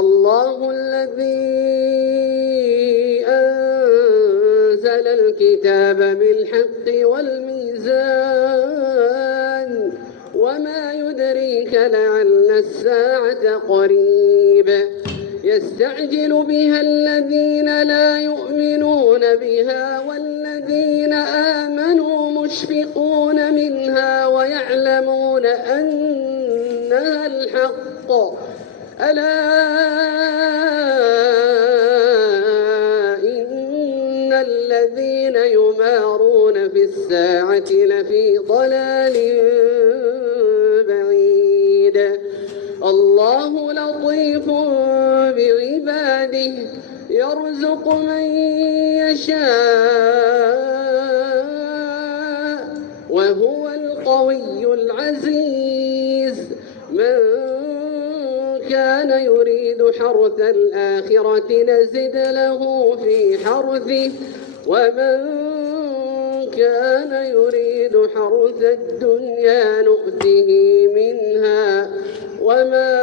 الله الذي أنزل الكتاب بالحق والميزان وما يدريك لعل الساعة قريب يستعجل بها الذين لا يؤمنون بها والذين آمنوا مشفقون منها ويعلمون أنها الحق ألا إن الذين يمارون في الساعة لفي ضلال بعيد الله لطيف بعباده يرزق من يشاء وهو القوي العزيز من كان يريد حرث الآخرة نزد له في حرثه ومن كان يريد حرث الدنيا نؤته منها وما